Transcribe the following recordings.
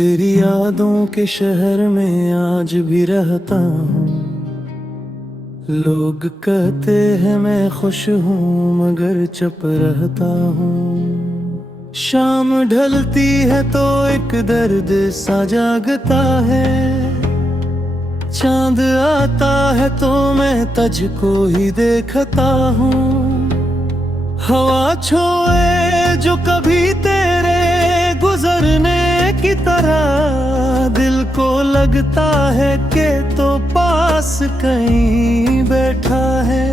तेरी यादों के शहर में आज भी रहता हूँ। लोग कहते हैं मैं खुश हूँ मगर चुप रहता हूँ। शाम ढलती है तो एक दर्द सा जागता है। चांद आता है तो मैं तुझको ही देखता हूँ। हवा छोए जो कभी तेरे गुजरने की तरह, दिल को लगता है कि तो पास कहीं बैठा है।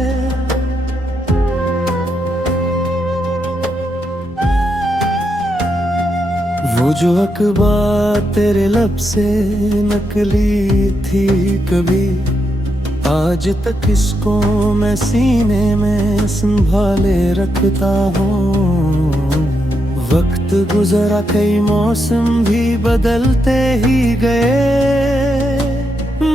वो जो अखबार तेरे लब से नकली थी कभी, आज तक इसको मैं सीने में संभाले रखता हूँ। वक्त गुजरा कई मौसम भी बदलते ही गए,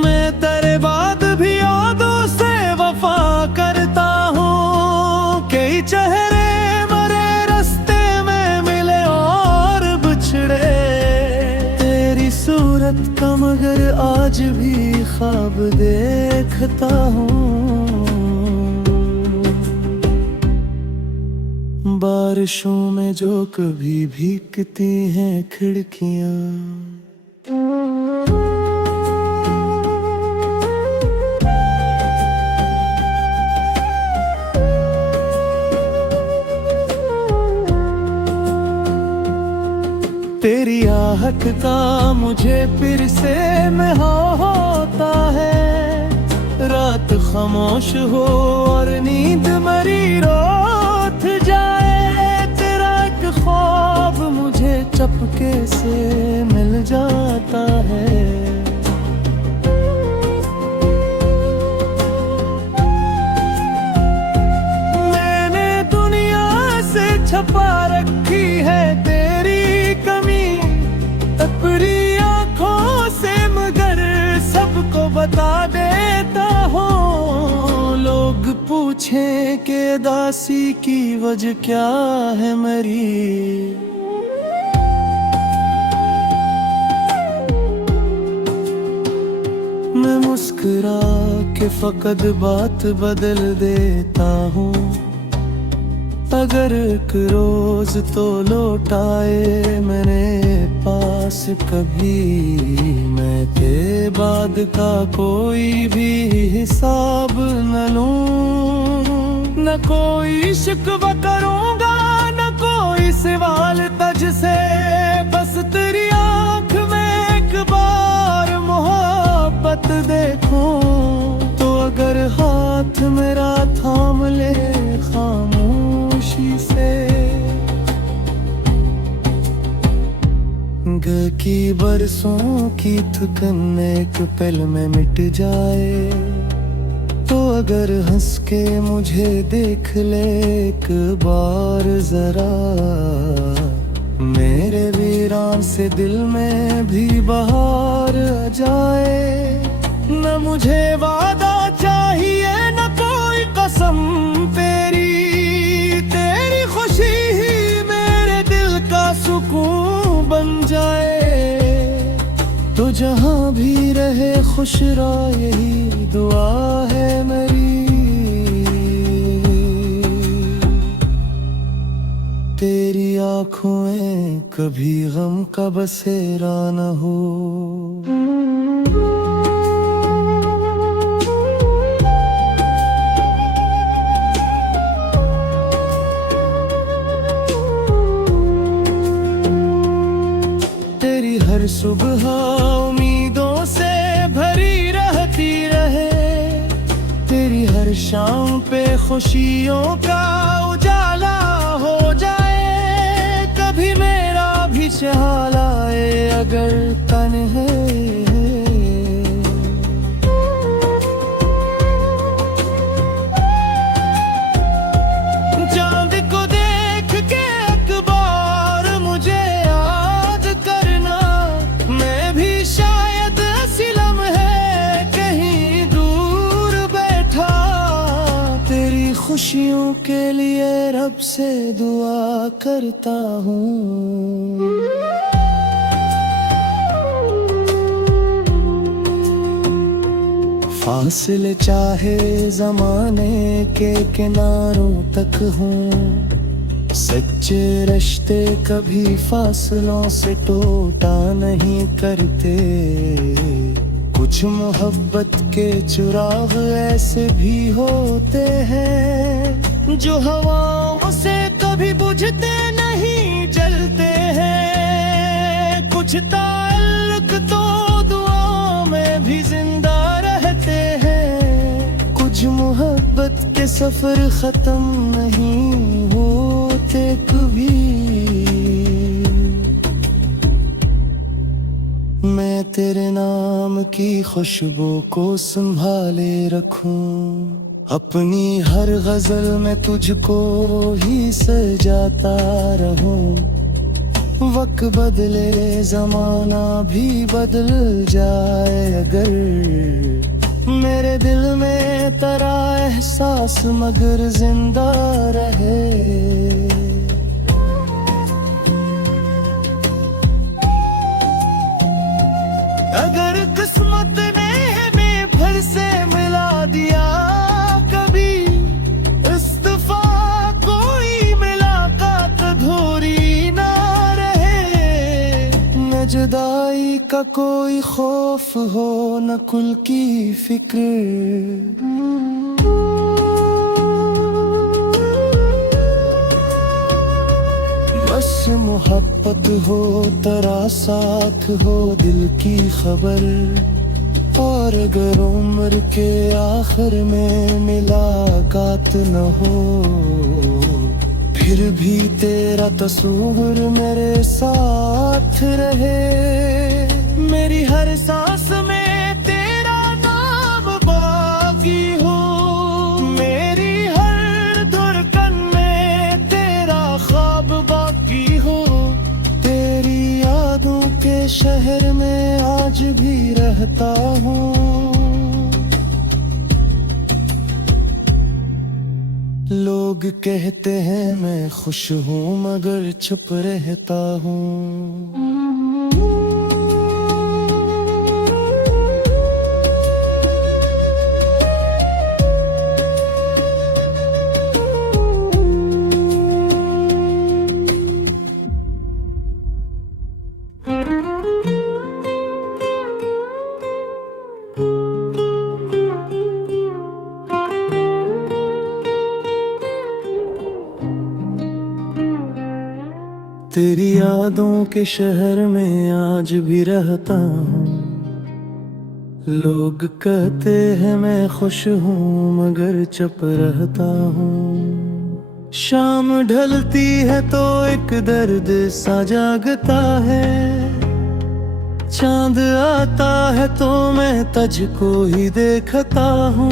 मैं तेरे बाद भी यादों से वफा करता हूँ। कई चेहरे मरे रास्ते में मिले और बिछड़े, तेरी सूरत का मगर आज भी ख्वाब देखता हूँ। बारिशों में जो कभी भीगती हैं खिड़कियाँ, तेरी आहट का मुझे फिर से महसूस होता है। रात खामोश हो और नींद मरी रोत जाए, तेरा एक ख्वाब मुझे चपके से मिल जाता है। मैंने दुनिया से छपा रखी है तेरी कमी, अपनी आँखों से मगर सबको बता देता हूँ। लोग पूछें कि दासी की वजह क्या है मेरी, मैं मुस्कुरा के फकत बात बदल देता हूँ। अगर एक रोज तो लौटाए मेरे पास कभी, मैं के बाद का कोई भी हिसाब न लूं। न कोई शिकवा करूंगा न कोई सवाल तुझसे, बस तेरी आँख में एक बार मोहब्बत देखूं। तो अगर हाथ मेरा थाम ले खामोशी से, गए की बरसों की थकन एक पल में मिट जाए। तो अगर हंस के मुझे देख ले एक बार जरा, मेरे वीरान से दिल में भी बहार आ जाए। न मुझे वादा चाहिए न कोई कसम तेरी, तेरी खुशी ही मेरे दिल का सुकून बन जाए। तो जहाँ भी रहे खुश रहा यही दुआ है मेरी। तेरी आँखों में कभी गम का बसेरा न हो। तेरी हर सुबह उम्मीदों से भरी रहती रहे, तेरी हर शाम पे खुशियों का उजाला हो जाए। कभी मेरा भी ख्याल आए अगर तन है, चांद को देख के एक बार मुझे याद करना। मैं भी शायद असलम है कहीं दूर बैठा, तेरी खुशियों के लिए रब से दुआ करता हूँ। फासले चाहे जमाने के किनारों तक हों, सच्चे रिश्ते कभी फासलों से टूटा नहीं करते। कुछ मोहब्बत के चिराग ऐसे भी होते हैं जो हवाओं से कभी बुझते नहीं, जलते हैं। कुछ ताल्लुक तो दुआओं में भी जिंदा रहते हैं। कुछ मोहब्बत के सफर खत्म नहीं होते कभी। मैं तेरे नाम की खुशबू को संभाले रखूं, अपनी हर गजल में तुझको ही सजाता रहूं। वक्त बदले जमाना भी बदल जाए अगर, मेरे दिल में तेरा एहसास मगर जिंदा रहे। अगर किस्मत ने हमें फिर से मिला दिया कभी, इस दफा कोई मुलाकात अधूरी ना रहे। न जुदाई का कोई खौफ हो न कुल की फिक्र, बस मोहब्बत हो तेरा साथ हो दिल की खबर। और अगर उम्र के आखिर में मुलाकात न हो, फिर भी तेरा तस्वीर मेरे साथ रहे। मेरी हर सांस में तेरा नाम बाकी हो, मेरी हर धड़कन में तेरा ख्वाब बाकी हो। तेरी यादों के शहर में आज भी रहता हूँ। लोग कहते हैं मैं खुश हूँ मगर चुप रहता हूँ। तेरी यादों के शहर में आज भी रहता हूँ। लोग कहते हैं मैं खुश हूँ मगर चुप रहता हूँ। शाम ढलती है तो एक दर्द सा जागता है, चांद आता है तो मैं तुझको ही देखता हूँ।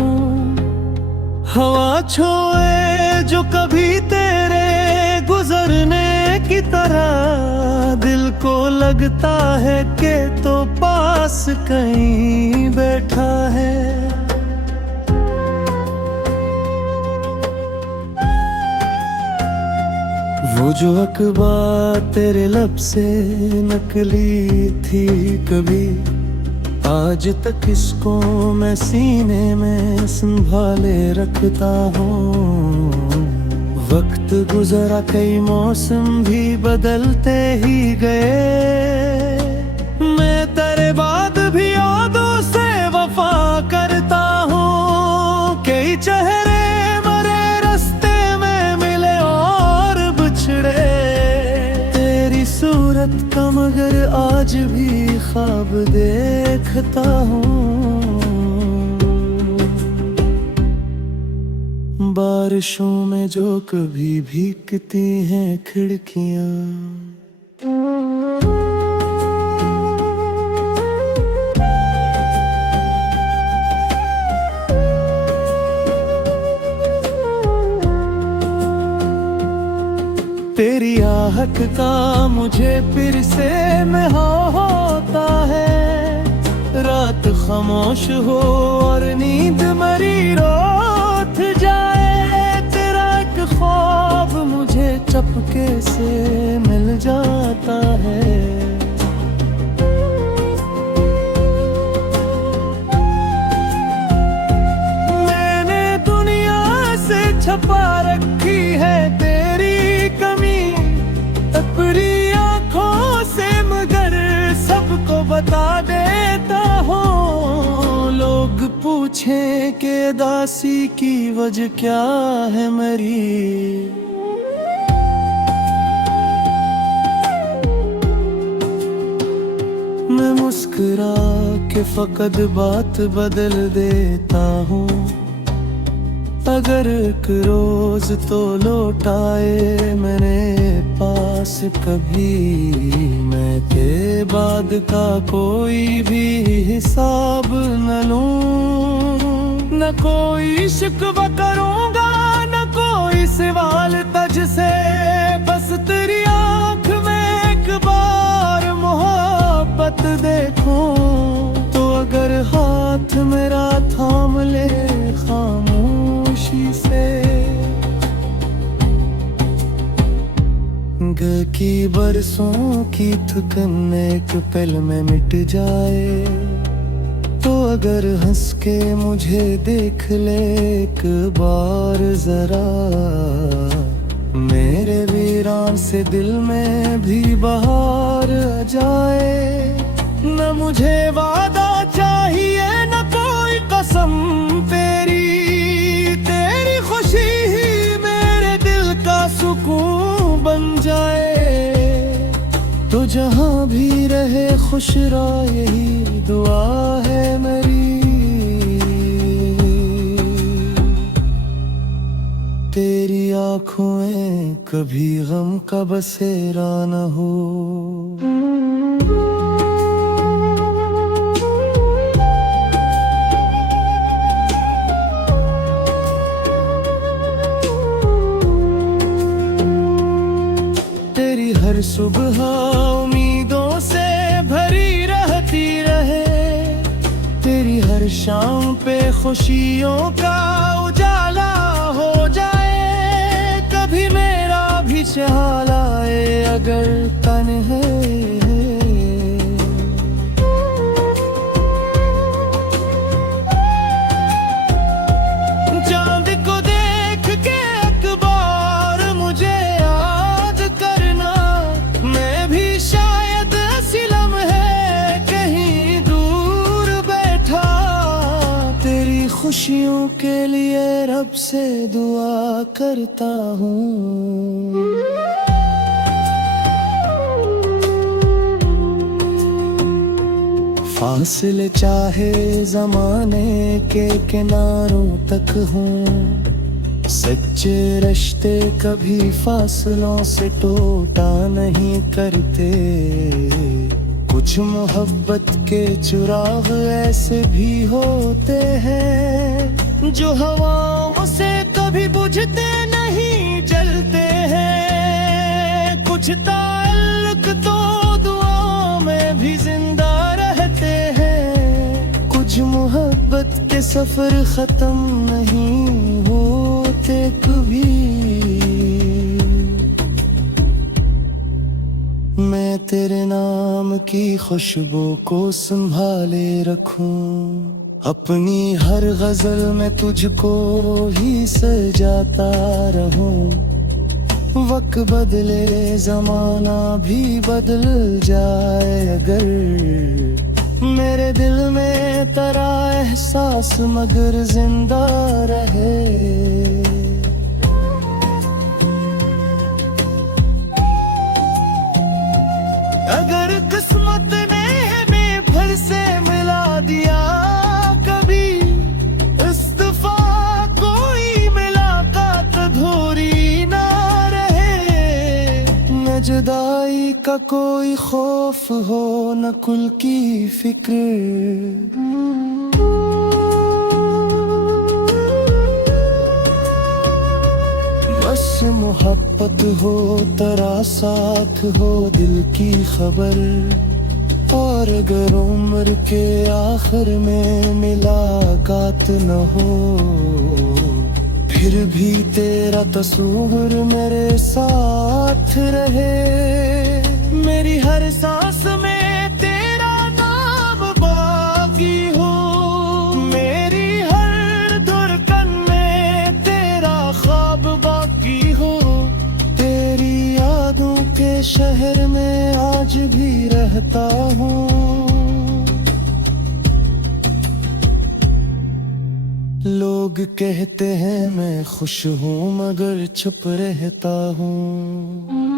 हवा छोए जो कभी तेरे गुजरने की तरह, दिल को लगता है कि तो पास कहीं बैठा है। वो जो अखबार तेरे लब से नकली थी कभी, आज तक इसको मैं सीने में संभाले रखता हूँ। वक्त गुजरा कई मौसम भी बदलते ही गए, मैं तेरे बाद भी यादों से वफा करता हूँ। कई चेहरे मरे रास्ते में मिले और बिछड़े, तेरी सूरत का मगर आज भी ख्वाब देखता हूँ। बारिशों में जो कभी भीगती हैं खिड़कियाँ, तेरी आहट का मुझे फिर से महसूस होता है। रात खामोश हो और नींद मरी रोत जाए, तेरा एक ख्वाब मुझे चपके से मिल जाता है। छुपा रखी है तेरी कमी अपनी आंखों से, मगर सबको बता देता हूँ। लोग पूछें कि दासी की वजह क्या है मेरी, मैं मुस्कुरा के फकत बात बदल देता हूँ। अगर एक रोज तो लौटाए मेरे पास कभी, मैं के बाद का कोई भी हिसाब न लूं। न कोई शिकवा करूंगा न कोई सवाल तज से, बस तेरी आंख में एक बार मोहब्बत देखूं। तो अगर हाथ मेरा थाम ले खामोशी से, की बरसों की थकन एक पल में मिट जाए। तो अगर हंस के मुझे देख ले एक बार जरा, मेरे वीरान से दिल में भी बहार आ जाए। न मुझे वादा चाहिए न कोई कसम तेरी, तेरी खुशी ही मेरे दिल का सुकून बन जाए। तो जहां भी रहे खुश रहा यही दुआ है मेरी। तेरी आंखों में कभी गम का बसेरा न हो। तेरी हर सुबह उम्मीदों से भरी रहती रहे, तेरी हर शाम पे खुशियों का उजाला हो जाए। कभी मेरा भी ख्याल आए अगर तन है, चांद को देख के एक बार मुझे याद करना। मैं भी शायद इसी लम्हे कहीं दूर बैठा, तेरी खुशियों के लिए रब से दुआ करता हूँ। फासले चाहे जमाने के किनारों तक हों, सच्चे रिश्ते कभी फासलों से टूटा नहीं करते। कुछ मोहब्बत के चिराग ऐसे भी होते हैं, जो हवाओं से कभी बुझते नहीं जलते हैं। कुछ ताल्लुक तो दुआओं में भी जिंदा रहते हैं। कुछ मोहब्बत के सफर खत्म नहीं होते कभी। मैं तेरे नाम की खुशबू को संभाले रखूं, अपनी हर गजल में तुझको ही सजाता रहूं। वक्त बदले जमाना भी बदल जाए, अगर मेरे दिल में तेरा एहसास मगर जिंदा रहे। अगर किस्मत ने हमें फिर से मिला दिया कभी, इस दफा कोई मुलाकात अधूरी ना रहे। न जुदाई का कोई खौफ हो न कुल की फिक्र, बस मोहब्बत हो तेरा साथ हो दिल की खबर। और अगर उम्र के आखिर में मुलाकात न हो, फिर भी तेरा तस्वीर मेरे साथ रहे। मेरी हर सांस में तेरा नाम बाकी हो, मेरी हर धड़कन में तेरा ख्वाब लोग कहते हैं मैं खुश हूँ मगर चुप रहता हूँ।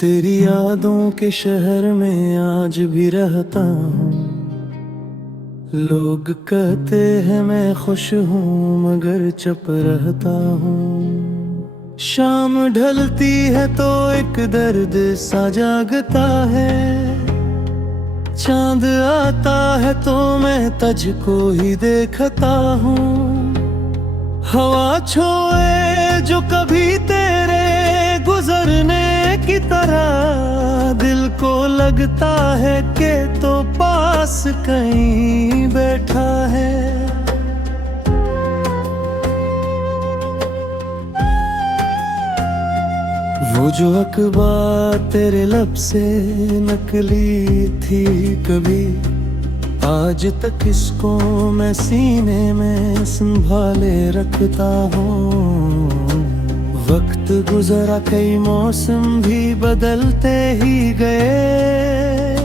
तेरी यादों के शहर में आज भी रहता हूँ। लोग कहते हैं मैं खुश हूँ मगर चुप रहता हूँ। शाम ढलती है तो एक दर्द सा जागता है। चांद आता है तो मैं तुझको ही देखता हूँ। हवा छोए जो कभी तेरे गुजरने की तरह, दिल को लगता है कि तो पास कहीं बैठा है। वो जो अखबार तेरे लब से नकली थी कभी, आज तक इसको मैं सीने में संभाले रखता हूँ। वक्त गुजरा कई मौसम भी बदलते ही गए,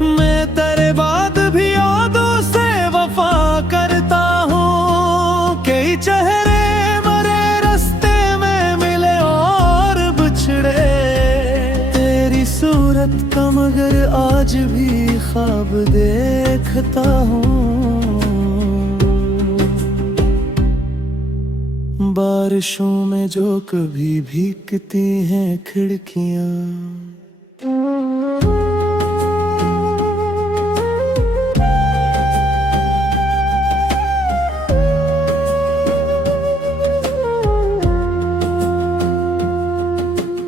मैं तेरे बाद भी यादों से वफा करता हूँ। कई चेहरे मरे रास्ते में मिले और बिछड़े, तेरी सूरत का मगर आज भी ख्वाब देखता हूँ। बारिशों में जो कभी भीगती हैं खिड़कियाँ,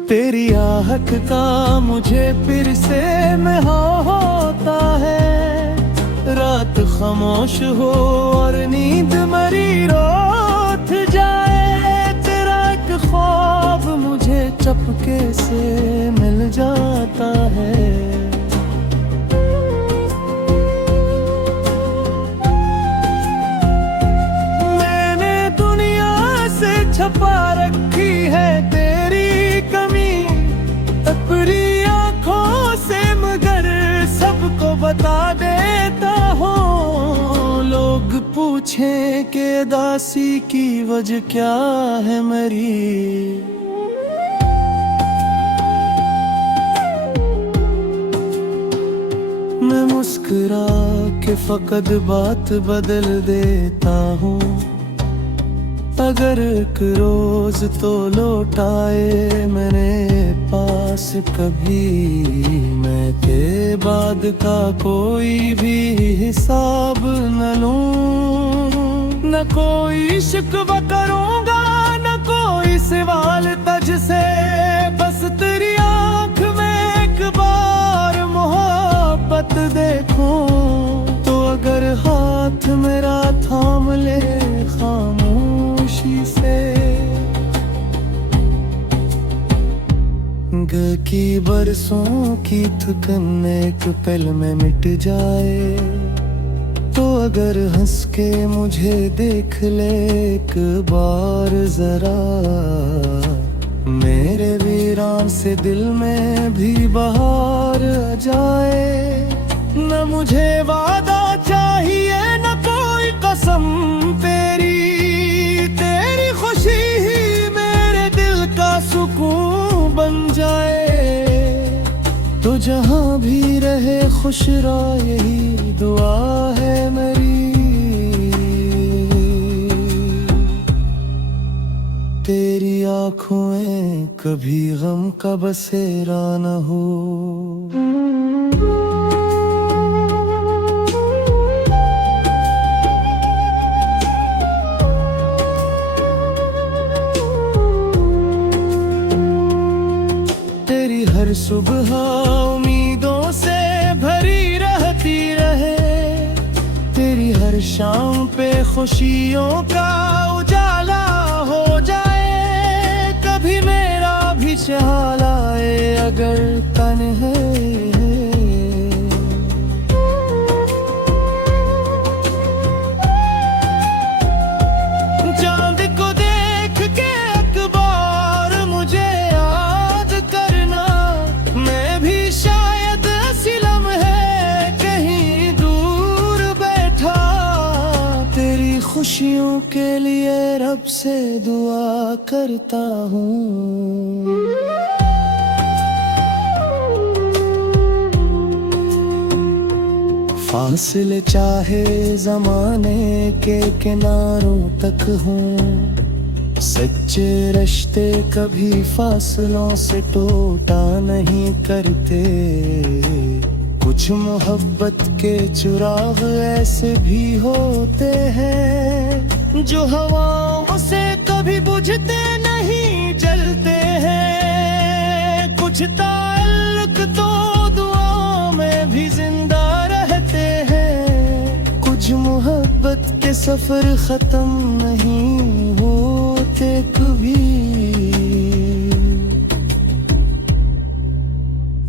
तेरी आहट का मुझे फिर से महसूस होता है। रात खामोश हो और नींद मरी रोत जाए, तेरा एक ख्वाब मुझे चपके से मिल जाता है। मैंने दुनिया से छुपा रखी है तेरी कमी, अपनी आँखों से मगर सबको बता देता हूँ। लोग पूछें कि दासी की वजह क्या है मेरी, मैं मुस्कुरा के फकत बात बदल देता हूँ। अगर एक रोज तो लौटाए मेरे पास कभी, मैं के बाद का कोई भी हिसाब न लूं। न कोई शिकवा करूंगा न कोई सवाल तुझसे, बस तेरी आँख में एक बार मोहब्बत देखूं। तो अगर हाथ मेरा थाम ले खामोशी से, की बरसों की थकन एक पल में मिट जाए। तो अगर हंस के मुझे देख ले एक बार जरा, मेरे वीरान से दिल में भी बहार आ जाए। न मुझे वादा चाहिए न कोई कसम तेरी, तेरी खुशी ही मेरे दिल का सुकून बन जाए। तो जहाँ भी रहे खुश रहो यही दुआ है मेरी। तेरी आँखों में कभी गम का बसेरा न हो। हर सुबह उम्मीदों से भरी रहती रहे, तेरी हर शाम पे खुशियों का उजाला हो जाए। मैं रब से दुआ करता हूँ। फासले चाहे ज़माने के किनारों तक हों, सच्चे रिश्ते कभी फासलों से टूटा नहीं करते। कुछ मोहब्बत के चिराग ऐसे भी होते हैं जो हवाओं से कभी बुझते नहीं, जलते हैं। कुछ ताल्लुक तो दुआओं में भी जिंदा रहते हैं। कुछ मोहब्बत के सफर खत्म नहीं होते कभी।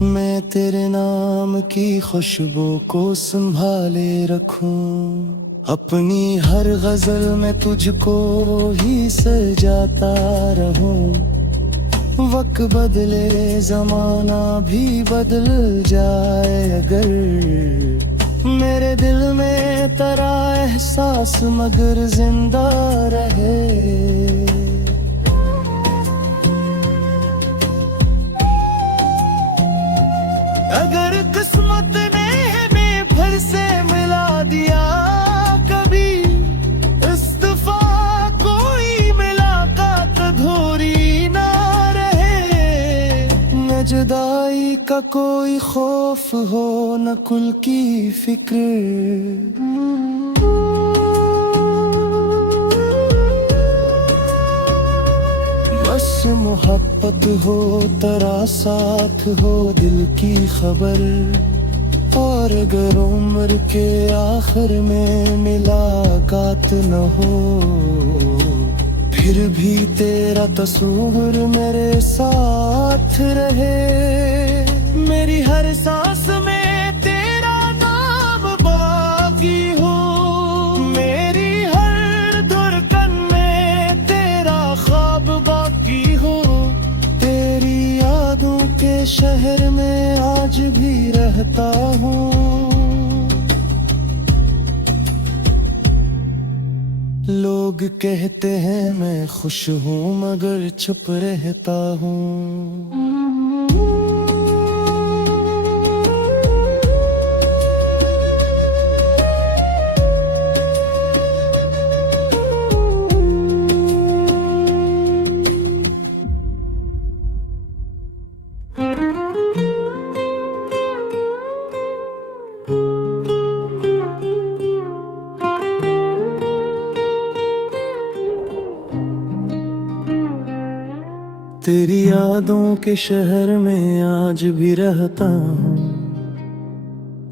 मैं तेरे नाम की खुशबू को संभाले रखूं, अपनी हर गजल में तुझको ही सजाता रहूं। वक्त बदले जमाना भी बदल जाए अगर, मेरे दिल में तेरा एहसास मगर जिंदा रहे। अगर किस्मत ने हमें फिर से मिला दिया कभी, इस दफा कोई मुलाकात अधूरी ना रहे। न जुदाई का कोई खौफ हो, न कुल की फिक्र। बस मोहब्बत हो, तेरा साथ हो, दिल की खबर। और अगर उम्र के आखिर में मुलाकात न हो, फिर भी तेरा तस्वीर मेरे साथ रहे। मेरी हर सांस में तेरा नाम बाकी हो, मेरी हर धड़कन में तेरा ख्वाब बाकी हो। तेरी यादों के शहर में आज भी रहता हूँ। लोग कहते हैं मैं खुश हूँ मगर चुप रहता हूँ। तेरी यादों के शहर में आज भी रहता हूँ।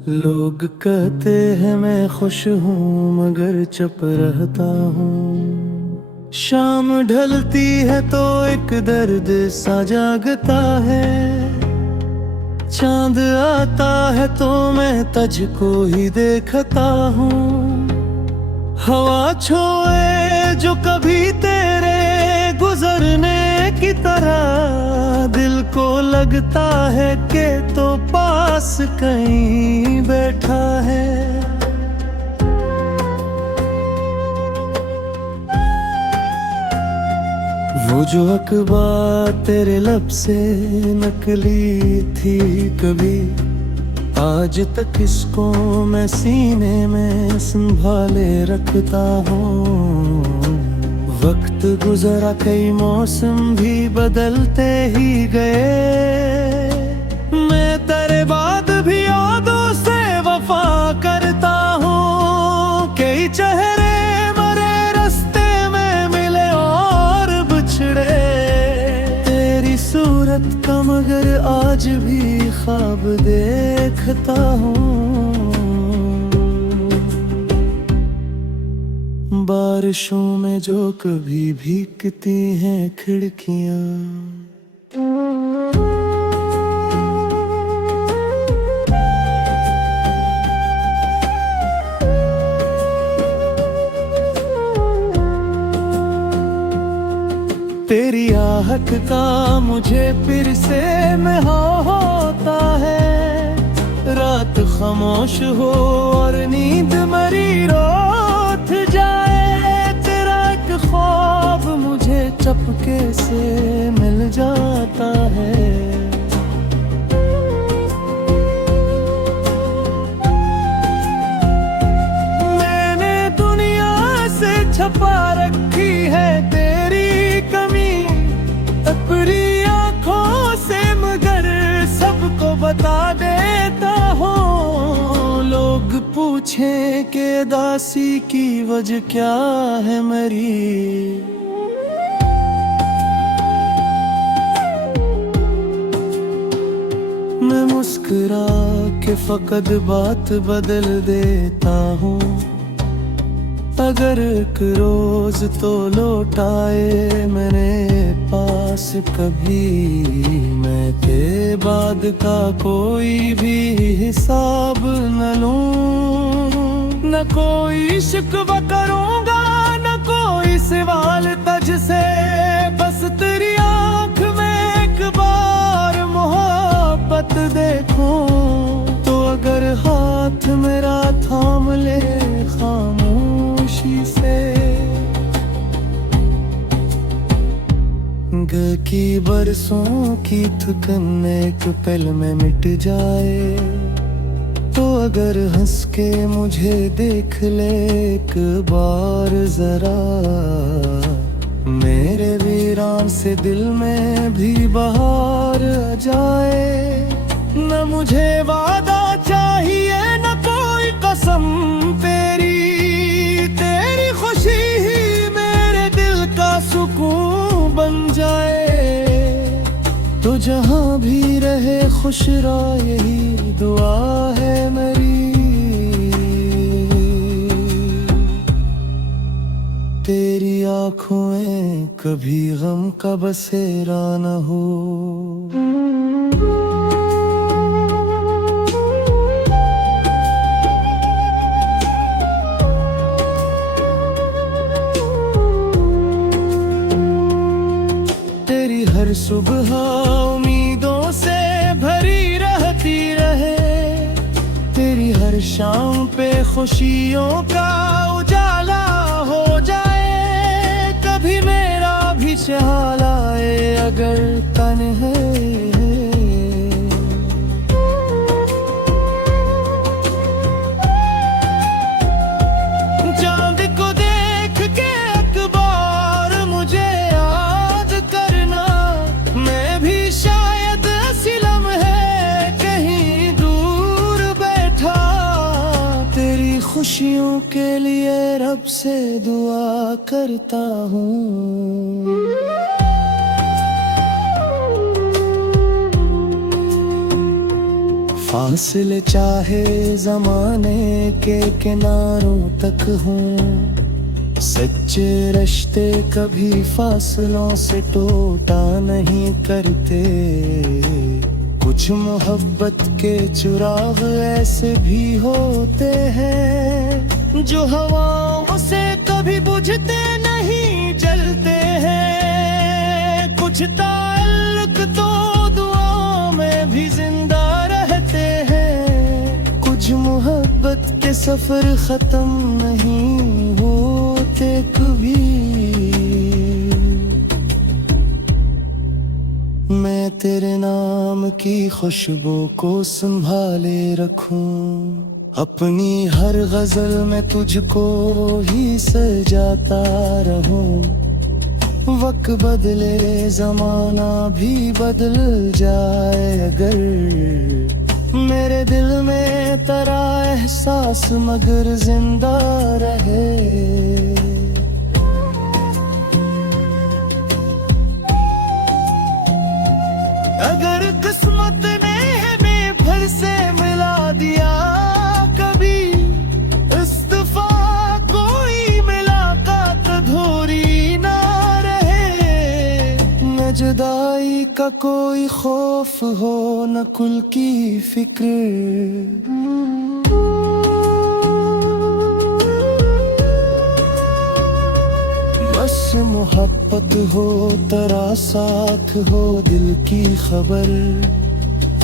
लोग कहते हैं मैं खुश हूँ मगर चुप रहता हूँ। शाम ढलती है तो एक दर्द सा जागता है, चांद आता है तो मैं तुझको ही देखता हूँ। हवा छोए जो कभी तेरे गुजरने की तरह, दिल को लगता है कि तो पास कहीं बैठा है। वो जो अखबार तेरे लब से नकली थी कभी, आज तक इसको मैं सीने में संभाले रखता हूँ। वक्त गुजरा कई मौसम भी बदलते ही गए, मैं तेरे बाद भी यादों से वफा करता हूँ। कई चेहरे मरे रास्ते में मिले और बिछड़े, तेरी सूरत का मगर आज भी ख्वाब देखता हूँ। बारिशों में जो कभी भीगती हैं खिड़कियाँ, तेरी आहट का मुझे फिर से महसूस होता है। रात खामोश हो और नींद मरी रोत जाए, तेरा एक ख्वाब चपके से मिल जाता है। मैंने दुनिया से छपा रखी है तेरी कमी अपनी आँखों से, मगर सबको बता देता हूँ। लोग पूछें कि दासी की वजह क्या है मेरी, मैं मुस्कुरा के फकत बात बदल देता हूँ। अगर एक रोज तो लौटाए मेरे पास कभी, मैं के बाद का कोई भी हिसाब न लूं। न कोई शिकवा करूंगा न कोई सवाल तज से, बस तेरी आँख में एक बार मोहब्बत देखूं। तो अगर हाथ मेरा थाम ले खामोशी से, की बरसों की थकन एक पल में मिट जाए। तो अगर हंस के मुझे देख ले एक बार जरा, मेरे वीरान से दिल में भी बहार आ जाए। न मुझे वादा चाहिए न कोई कसम तेरी, तेरी खुशी ही मेरे दिल का सुकून बन जाए। तो जहाँ भी रहे खुश रहा यही दुआ है मेरी। तेरी आँखों में कभी गम का बसेरा न हो। हर सुबह उम्मीदों से भरी रहती रहे, तेरी हर शाम पे खुशियों का उजाला हो जाए। कभी मेरा भी ख्याल आए अगर तन है, चांद को देख के अखबार मुझे याद करना। मैं भी शायद असलम है कहीं दूर बैठा, तेरी खुशियों के लिए रब से दुआ करता हूँ। फासले चाहे जमाने के किनारों तक हों, सच्चे रिश्ते कभी फासलों से टूटा नहीं करते। कुछ मोहब्बत के चिराग ऐसे भी होते हैं, जो हवाओं से कभी बुझते नहीं जलते हैं। कुछ ताल्लुक तो दुआओं में भी जिंदा रहते हैं। कुछ मोहब्बत के सफर खत्म नहीं होते कभी। मैं तेरे नाम की खुशबू को संभाले रखूं, अपनी हर गजल में तुझको ही सजाता रहूं। वक्त बदले जमाना भी बदल जाए, अगर मेरे दिल में तेरा एहसास मगर जिंदा रहे। अगर किस्मत ने हमें फिर से मिला दिया कभी, इस्तीफा कोई मुलाकात अधूरी ना रहे। न जुदाई का कोई खौफ हो न कुल की फिक्र, बस मोहब्बत हो तेरा साथ हो दिल की खबर।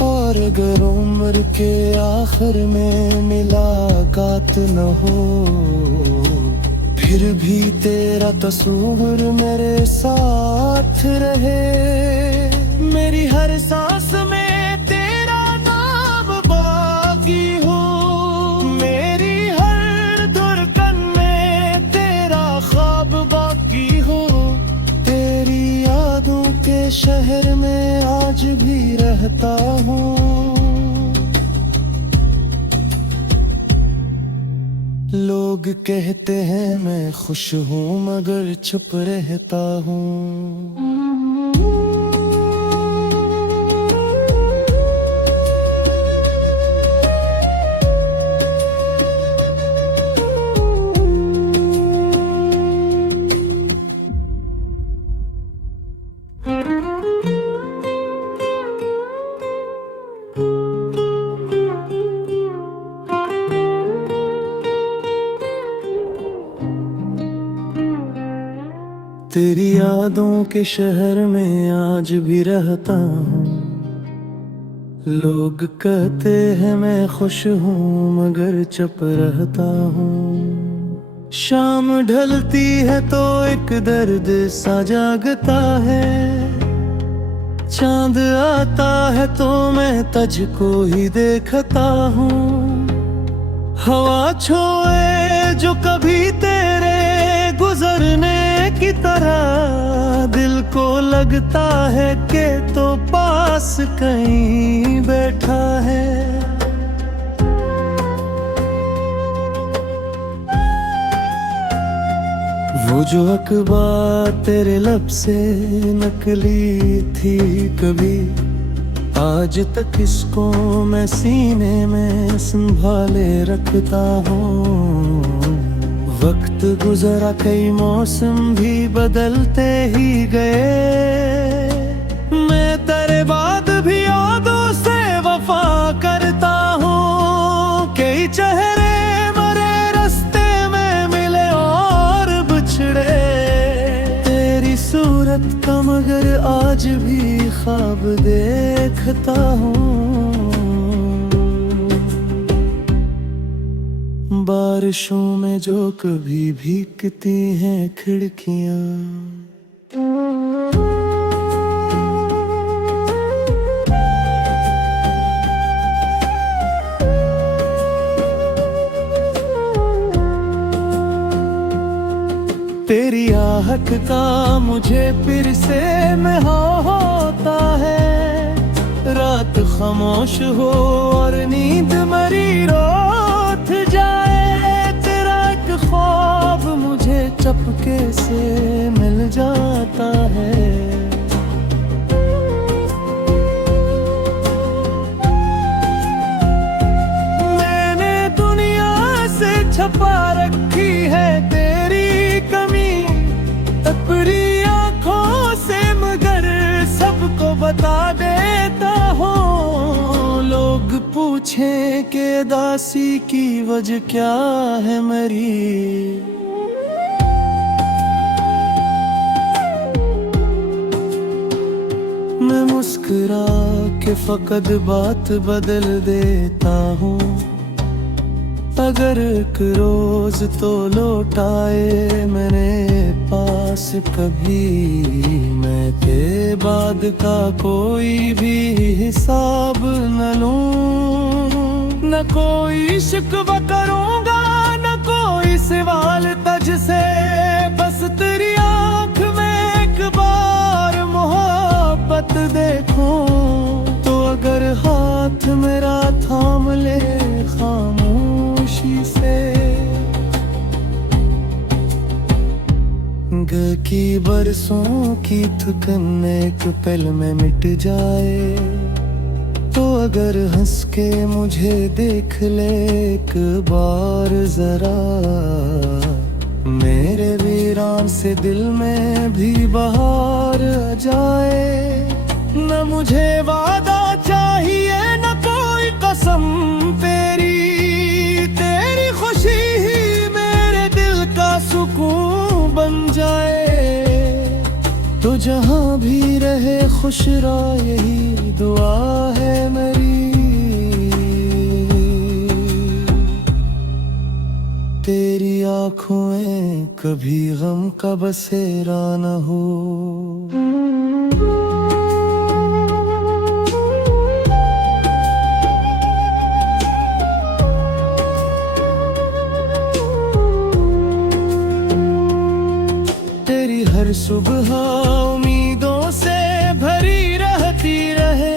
और अगर उम्र के आखिर में मुलाकात न हो, फिर भी तेरा तस्वीर मेरे साथ रहे। मेरी हर सांस में तेरा नाम बाकी हो, मेरी हर धड़कन में तेरा ख्वाब बाकी हो। तेरी यादों के शहर में आज भी रहता हूँ। लोग कहते हैं मैं खुश हूँ मगर चुप रहता हूँ। तेरी यादों के शहर में आज भी रहता हूँ। लोग कहते हैं मैं खुश हूँ मगर चुप रहता हूँ। शाम ढलती है तो एक दर्द सा जागता है। चांद आता है तो मैं तुझको ही देखता हूँ। हवा छोए जो कभी तेरे गुजरने की तरह, दिल को लगता है कि तो पास कहीं बैठा है। वो जो अखबार तेरे लब से नकली थी कभी, आज तक इसको मैं सीने में संभाले रखता हूँ। वक्त गुजरा कई मौसम भी बदलते ही गए, मैं तेरे बाद भी यादों से वफा करता हूँ। कई चेहरे मरे रास्ते में मिले और बिछड़े, तेरी सूरत का मगर आज भी ख्वाब देखता हूँ। बारिशों में जो कभी भीगती हैं खिड़कियाँ, तेरी आहट का मुझे फिर से महसूस होता है। रात खामोश हो और नींद मरी रोत जाए, तेरा एक ख्वाब मुझे चपके से मिल जाता है। मैंने दुनिया से छपा रखी है तेरी कमी, अपनी आँखों से मगर सबको बता देता हूँ। लोग पूछें कि दासी की वजह क्या है मेरी, मैं मुस्कुरा के फकत बात बदल देता हूँ। अगर एक रोज तो लौटाए मेरे पास कभी, मैं के बाद का कोई भी हिसाब न लूं। न कोई शिकवा करूंगा न कोई सवाल तुझसे, बस तेरी आँख में एक बार मोहब्बत देखूं। तो अगर हाथ मेरा थाम ले खामोशी से, गए की बरसों की थकन एक पल में मिट जाए। तो अगर हंस के मुझे देख ले एक बार जरा, मेरे वीरान से दिल में भी बहार आ जाए। न मुझे वादा चाहिए न कोई कसम तेरी, तेरी खुशी ही मेरे दिल का सुकून बन जाए। तो जहाँ भी रहे खुश रहा यही दुआ है मेरी। तेरी आँखों कभी गम का बसेरा न हो। तेरी हर सुबह उम्मीदों से भरी रहती रहे,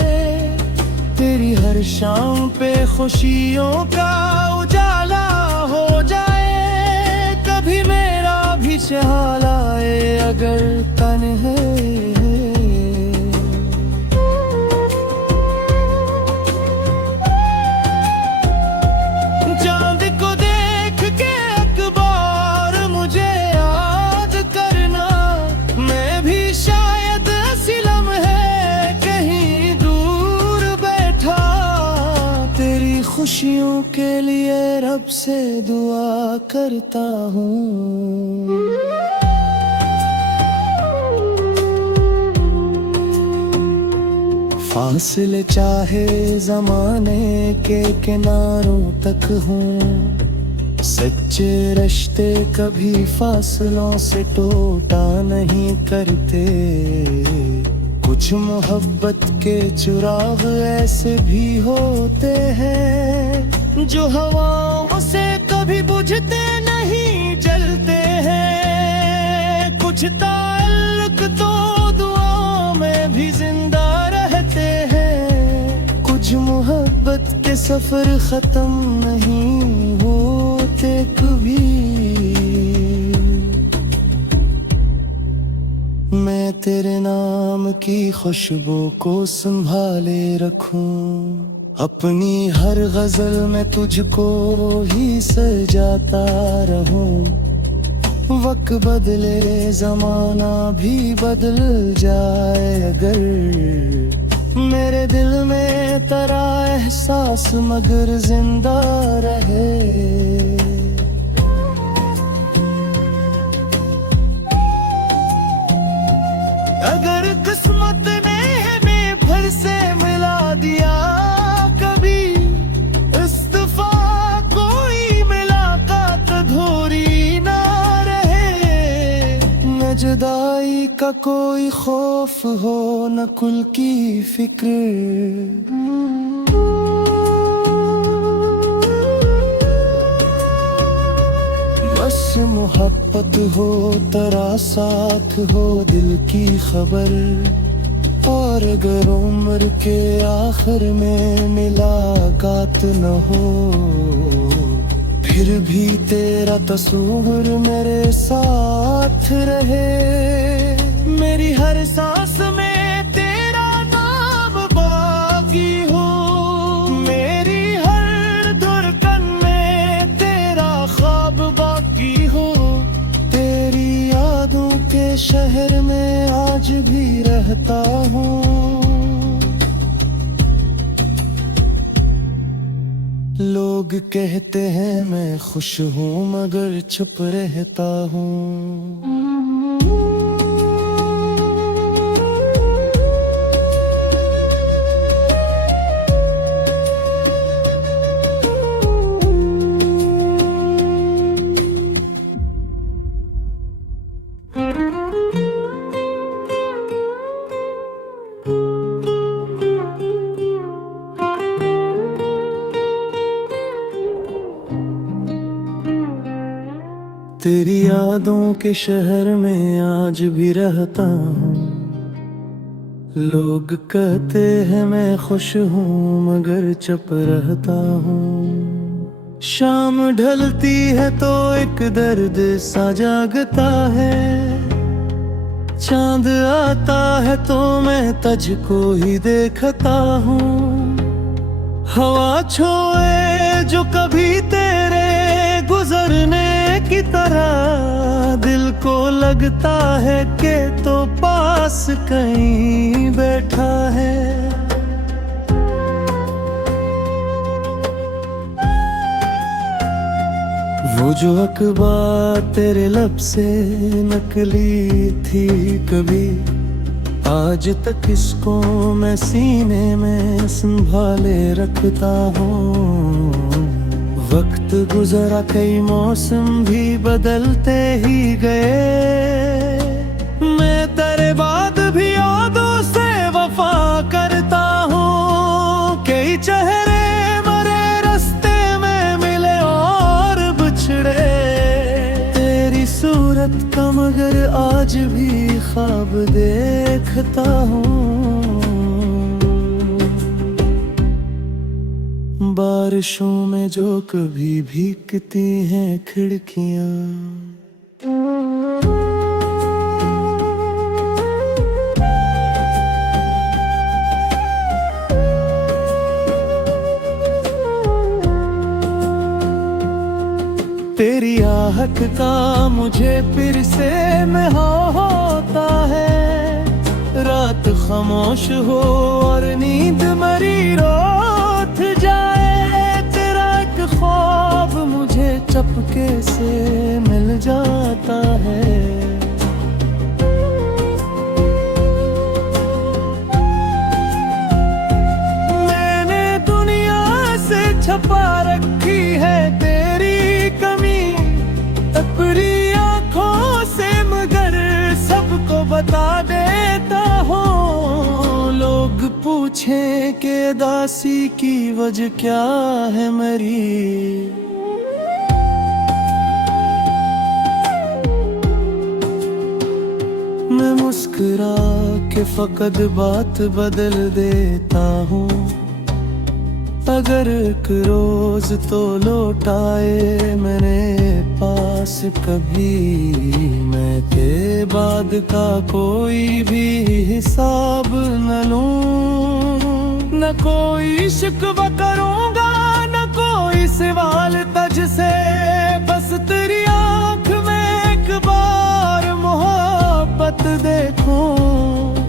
तेरी हर शाम पे खुशियों का उजाला हो जाए। कभी मेरा भी ख्याल आए अगर तन्हे चांद को देख के अखबार मुझे याद करना, मैं भी शायद ऐसी लम्हे कहीं दूर बैठा तेरी खुशियों के लिए रब से दुआ करता हूँ। फासले चाहे जमाने के किनारों तक हों, सच्चे रिश्ते कभी फासलों से टूटा नहीं करते। कुछ मोहब्बत के चिराग ऐसे भी होते हैं जो हवाओं से कभी बुझते नहीं जलते हैं। कुछ ताल्लुक तो दुआओं में भी जिंदा रहते हैं, कुछ मोहब्बत के सफर खत्म नहीं होते कभी। मैं तेरे नाम की खुशबू को संभाले रखूं, अपनी हर गजल में तुझको ही सजाता रहूं। वक्त बदले जमाना भी बदल जाए अगर, मेरे दिल में तेरा एहसास मगर जिंदा रहे। अगर किस्मत ने हमें फिर से मिला दिया कभी, इस्तीफा कोई मुलाकात अधूरी ना रहे। न जुदाई का कोई खौफ हो न कुल की फिक्र, बस मोहब्बत हो तेरा साथ हो दिल की खबर। और अगर उम्र के आखिर में मुलाकात न हो, फिर भी तेरा तस्वीर मेरे साथ रहे। मेरी हर सांस में तेरा नाम बाकी हो, मेरी हर धड़कन में तेरा ख्वाब बाकी हो। तेरी यादों के शहर में आज भी रहता हूँ। लोग कहते हैं मैं खुश हूँ मगर चुप रहता हूँ। तेरी यादों के शहर में आज भी रहता हूँ। लोग कहते हैं मैं खुश हूँ मगर चुप रहता हूँ। शाम ढलती है तो एक दर्द सा जागता है, चांद आता है तो मैं तुझको ही देखता हूँ। हवा छोए जो कभी तेरे गुजरने की तरह, दिल को लगता है कि तो पास कहीं बैठा है। वो जो अखबार तेरे लब से नकली थी कभी, आज तक इसको मैं सीने में संभाले रखता हूँ। वक्त गुजरा, कई मौसम भी बदलते ही गए। मैं तेरे बाद भी यादों से वफा करता हूँ। कई चेहरे मरे रास्ते में मिले और बिछड़े, तेरी सूरत का मगर आज भी ख्वाब देखता हूँ। बारिशों में जो कभी भीगती हैं खिड़कियां, तेरी आहट का मुझे फिर से महसूस होता है। रात खामोश हो और नींद मरी रोत जाए, तेरा एक ख्वाब मुझे चपके से मिल जाता है। मैंने दुनिया से छपा रखी है तेरी कमी, अपनी आँखों से मगर सबको बता देता हूँ। लोग पूछें कि दासी की वजह क्या है मेरी, मैं मुस्कुरा के फकत बात बदल देता हूँ। अगर एक रोज तो लौटाए मेरे पास कभी, मैं के बाद का कोई भी हिसाब न लूं। न कोई शिकवा करूंगा, न कोई सवाल तुझसे, बस तेरी आँख में एक बार मोहब्बत देखूं।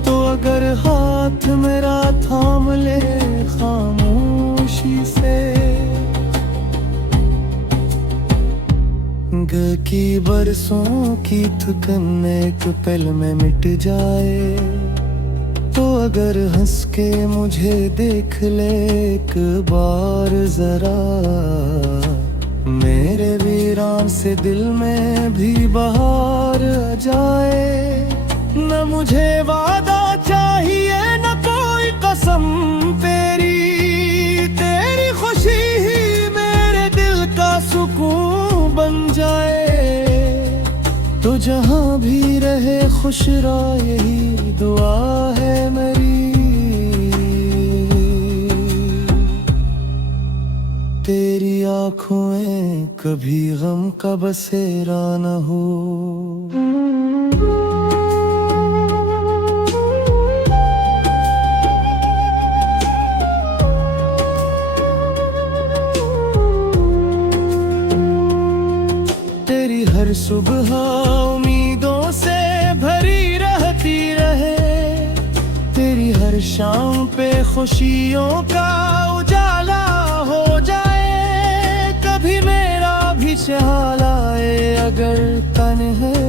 तो अगर हाथ मेरा थाम ले खामोशी से, की बरसों की थकन एक पल में मिट जाए। तो अगर हंस के मुझे देख ले एक बार जरा, मेरे वीरान से दिल में भी बहार आ जाए। न मुझे वादा चाहिए न कोई कसम तेरी, तेरी खुशी ही मेरे दिल का सुकून बन जाए। तो जहां भी रहे खुश रहा, यही दुआ है मेरी। तेरी आँखों में कभी गम का बसेरा न हो। हर सुबह उम्मीदों से भरी रहती रहे, तेरी हर शाम पे खुशियों का उजाला हो जाए। कभी मेरा भी ख्याल आए अगर तन है,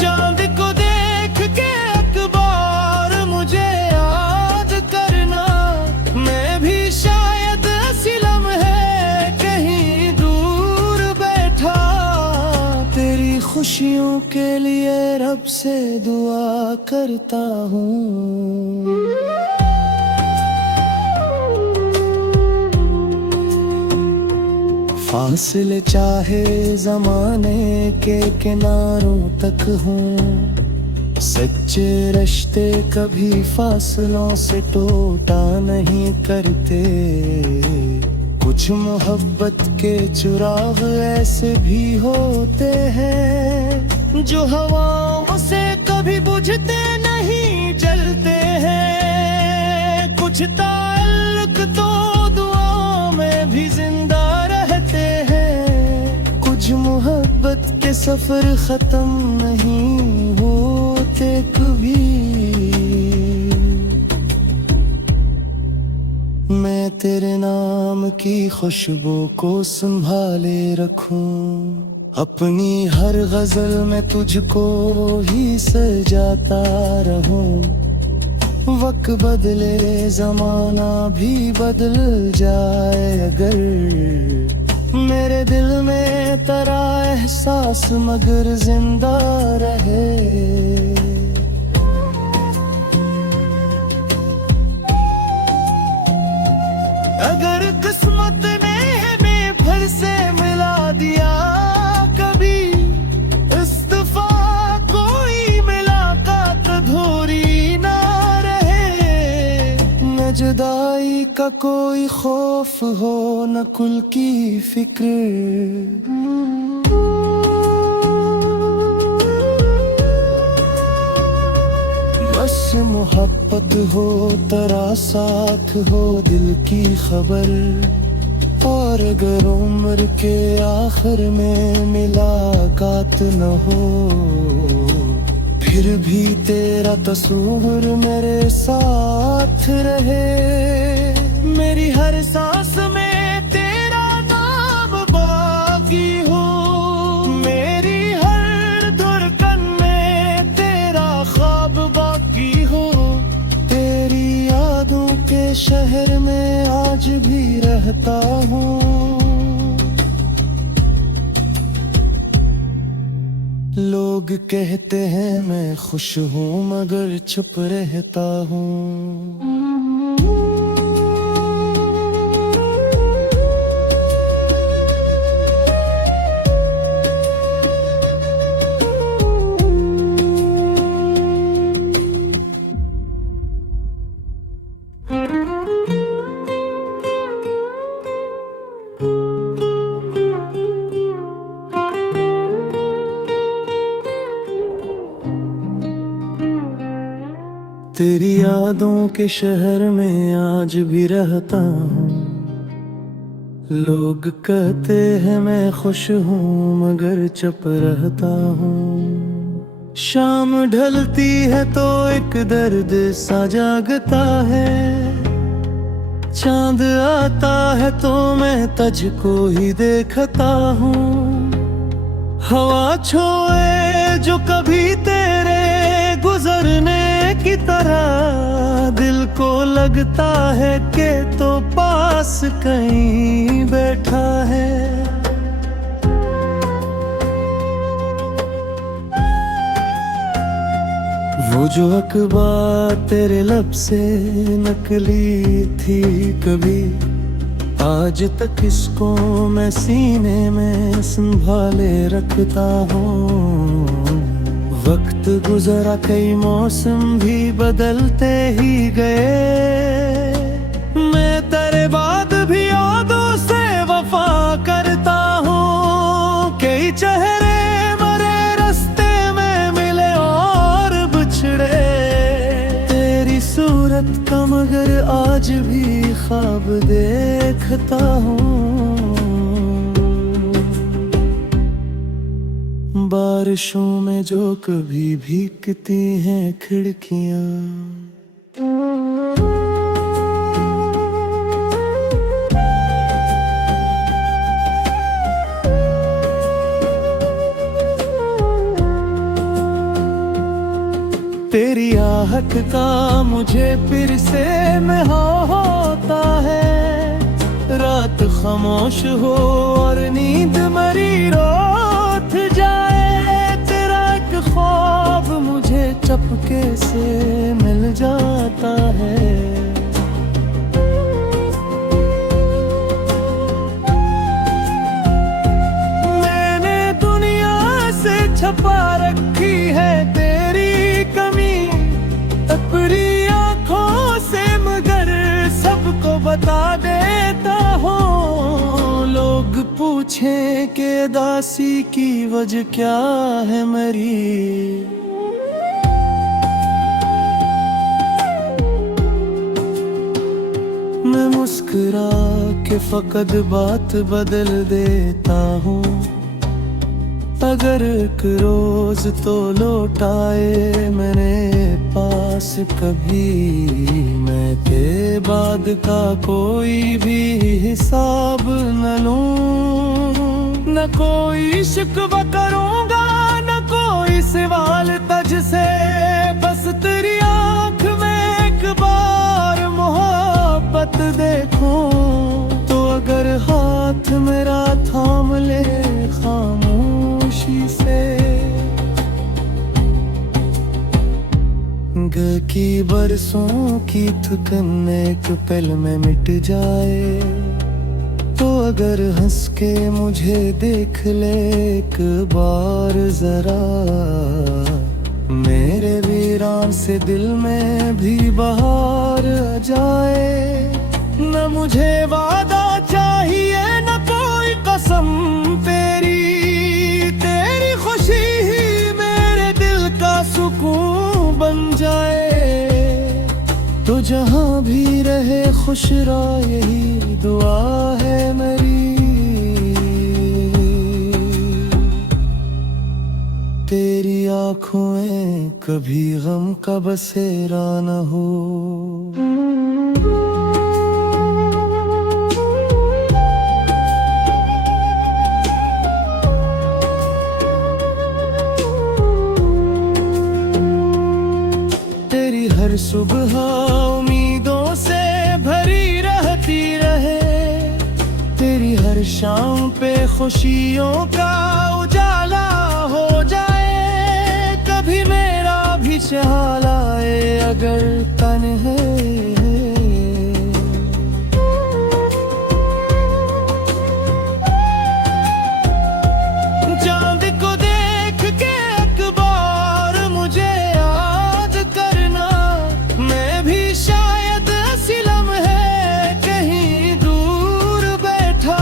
चांद को देख के एक बार मुझे याद करना। मैं भी शायद ऐसी लम्हे कहीं दूर बैठा, तेरी खुशियों के लिए रब से दुआ करता हूँ। फासले चाहे जमाने के किनारों तक हों, सच्चे रिश्ते कभी फासलों से टूटा नहीं करते। कुछ मोहब्बत के चिराग ऐसे भी होते हैं, जो हवाओं से कभी बुझते नहीं जलते हैं। कुछ ताल्लुक तो दुआओं में भी जिंदा रहते हैं, कुछ मोहब्बत के सफर खत्म नहीं होते कभी। मैं तेरे नाम की खुशबू को संभाले रखूं, अपनी हर गजल में तुझको ही सजाता रहूं। वक्त बदले जमाना भी बदल जाए, अगर मेरे दिल में तेरा एहसास मगर जिंदा रहे। अगर किस्मत ने हमें फिर से मिला दिया कभी, इस दफा कोई मुलाकात अधूरी ना रहे। न जुदाई का कोई खौफ हो, न कुल की फिक्र, बस मोहब्बत हो, तेरा साथ हो, दिल की खबर। और अगर उम्र के आखिर में मुलाकात न हो, फिर भी तेरा तस्वीर मेरे साथ रहे। मेरी हर सांस में तेरा नाम बाकी हो, मेरी हर धड़कन में तेरा ख्वाब बाकी हो। तेरी यादों के शहर में आज भी रहता हूँ। लोग कहते हैं मैं खुश हूँ मगर चुप रहता हूँ। तेरी यादों के शहर में आज भी रहता हूँ। लोग कहते हैं मैं खुश हूँ मगर चुप रहता हूँ। शाम ढलती है तो एक दर्द सा जागता है, चांद आता है तो मैं तुझको ही देखता हूँ। हवा छोए जो कभी तेरे गुजरने की तरह, दिल को लगता है कि तो पास कहीं बैठा है। वो जो अखबार तेरे लब से नकली थी कभी, आज तक इसको मैं सीने में संभाले रखता हूँ। वक्त गुजरा, कई मौसम भी बदलते ही गए, मैं तेरे बाद भी यादों से वफा करता हूँ। कई चेहरे मरे रास्ते में मिले और बिछड़े, तेरी सूरत का मगर आज भी ख्वाब देखता हूँ। बारिशों में जो कभी भीगती हैं खिड़कियाँ, तेरी आहट का मुझे फिर से महसूस होता है। रात खामोश हो और नींद मरी रोत जाए, तेरा एक ख्वाब मुझे चपके से मिल जाता है। मैंने दुनिया से छपा रखी है तेरी कमी, अपनी आँखों से मगर सबको बता देता हूँ। लोग पूछें कि दासी की वजह क्या है मेरी, मैं मुस्कुरा के फकत बात बदल देता हूँ। अगर एक रोज तो लौटाए मेरे पास कभी, मैं के बाद का कोई भी हिसाब न लूं। न कोई शिकवा करूँगा न कोई सवाल तुझसे, बस तेरी आँख में एक मोहब्बत देखूं तो अगर हाथ मेरा थाम ले खामोशी से, की बरसों की थकन एक पल में मिट जाए, तो अगर हंस के मुझे देख ले एक बार जरा, मेरे वीरान से दिल में भी बहार आ जाए। न मुझे वादा चाहिए न कोई कसम तेरी, तेरी खुशी ही मेरे दिल का सुकून बन जाए। तो जहां भी रहे खुश रहा यही दुआ है मेरी, तेरी आँखों में कभी गम का बसेरा न हो। तेरी हर सुबह उम्मीदों से भरी रहती रहे, तेरी हर शाम पे खुशियों का उजाला हो जाए। कभी मेरा भी ख्याल आए अगर तन है, चांद को देख के एक बार मुझे याद करना, मैं भी शायद सिलम है कहीं दूर बैठा।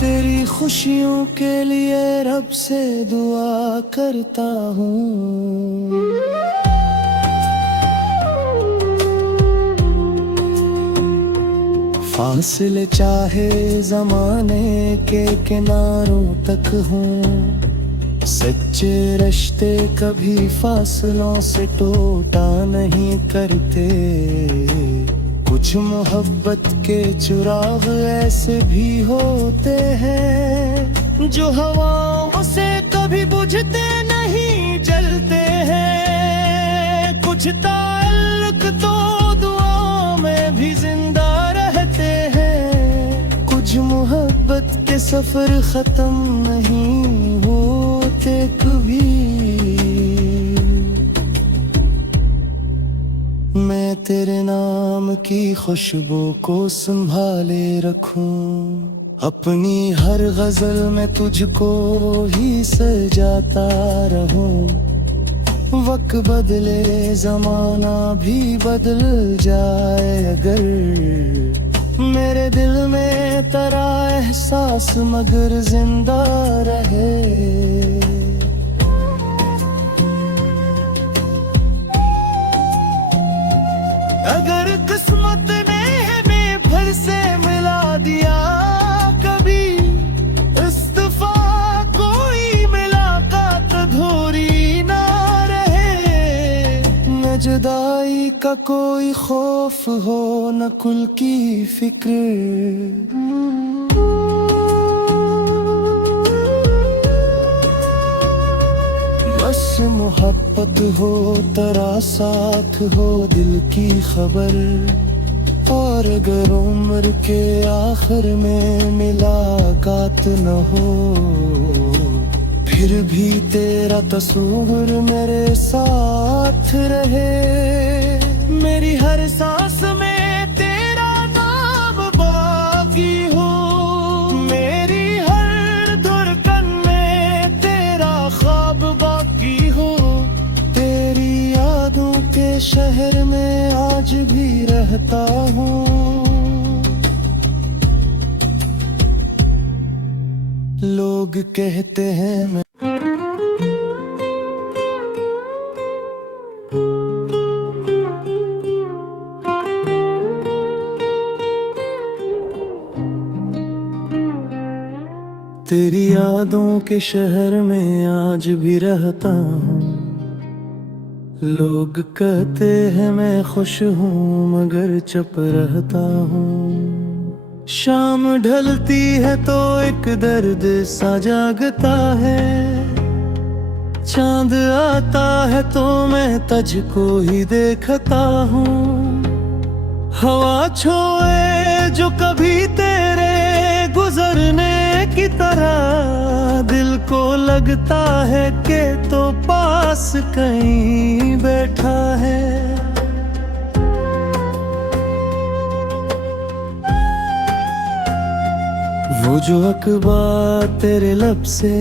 तेरी खुशियों के लिए रब से दुआ करता हूँ। फासले चाहे जमाने के किनारों तक हों, सच्चे रिश्ते कभी फासलों से टूटा नहीं करते। कुछ मोहब्बत के चिराग ऐसे भी होते हैं जो हवाओं से कभी बुझते नहीं जलते हैं। कुछ ताल्लुक तो दुआओं में भी जिंदा रहते हैं, कुछ मोहब्बत के सफर खत्म नहीं होते कभी। मैं तेरे नाम की खुशबू को संभाले रखूं, अपनी हर गजल में तुझको ही सजाता रहूं। वक्त बदले जमाना भी बदल जाए अगर, मेरे दिल में तेरा एहसास मगर जिंदा रहे। अगर किस्मत ने हमें फिर से मिला दिया कभी, इस्तीफा कोई मुलाकात अधूरी ना रहे। न जुदाई का कोई खौफ हो न कुल की फिक्र, बस मोहब्बत हो तेरा साथ हो दिल की खबर। और अगर उम्र के आखिर में मुलाकात न हो, फिर भी तेरा तस्वीर मेरे साथ रहे। मेरी हर सांस में तेरा नाम बाकी हो, मेरी हर धड़कन में तेरा ख्वाब बाकी हो। तेरी यादों के शहर में आज भी रहता हूँ, लोग कहते हैं मैं तेरी यादों के शहर में आज भी रहता हूँ। लोग कहते हैं मैं खुश हूँ मगर चुप रहता हूँ। शाम ढलती है तो एक दर्द सा जागता है, चांद आता है तो मैं तुझको ही देखता हूँ। हवा छोए जो कभी तेरे गुजरने की तरह, दिल को लगता है कि तो पास कहीं बैठा है। वो जो अखबार तेरे लब से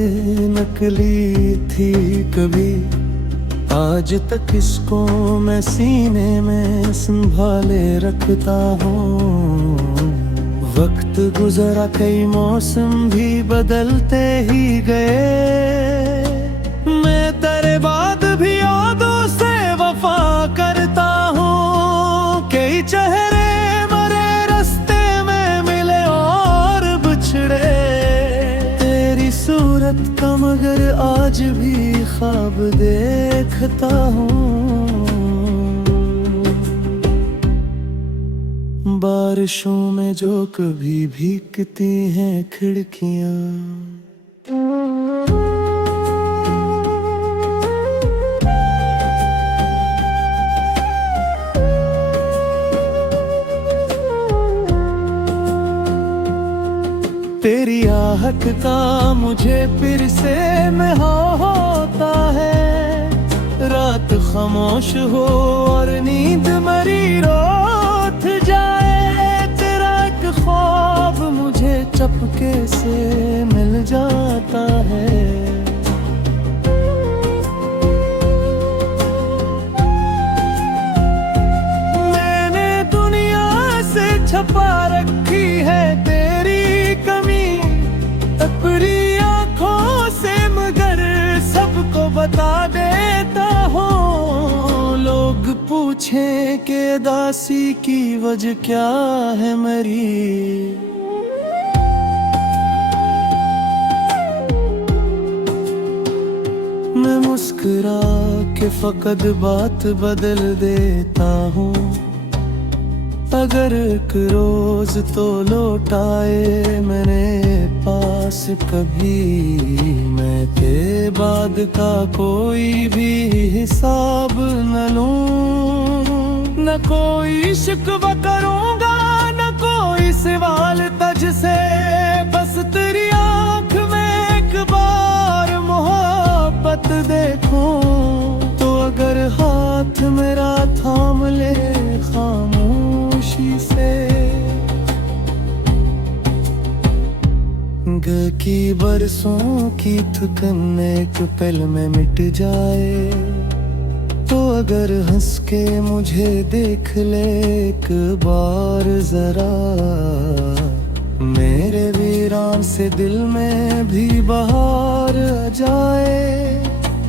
नकली थी कभी, आज तक इसको मैं सीने में संभाले रखता हूँ। वक्त गुजरा, कई मौसम भी बदलते ही गए, मैं तेरे बाद भी यादों से वफा करता हूँ। कई चेहरे मरे रास्ते में मिले और बिछड़े, तेरी सूरत का मगर आज भी ख्वाब देखता हूँ। बारिशों में जो कभी भीगती हैं खिड़कियाँ, तेरी आहट का मुझे फिर से महसूस होता है। रात खामोश हो और नींद मरी रोत जाए, तेरा एक ख्वाब मुझे चपके से मिल जाता है। मैंने दुनिया से छपा रखी है तेरी कमी, अपनी आँखों से मगर सबको बता देता हूँ। लोग पूछें कि दासी की वजह क्या है मेरी, मैं मुस्कुरा के फकत बात बदल देता हूँ। अगर एक रोज तो लौटाए मेरे पास कभी, मैं के बाद का कोई भी हिसाब न लूं। न कोई शिकवा करूंगा, न कोई सवाल तुझसे, बस तेरी आँख में एक बार मोहब्बत देखूं। तो अगर हाथ मेरा थाम ले खामोशी से, की बरसों की थकन एक पल में मिट जाए, तो अगर हंस के मुझे देख ले एक बार जरा, मेरे वीरान से दिल में भी बहार आ जाए।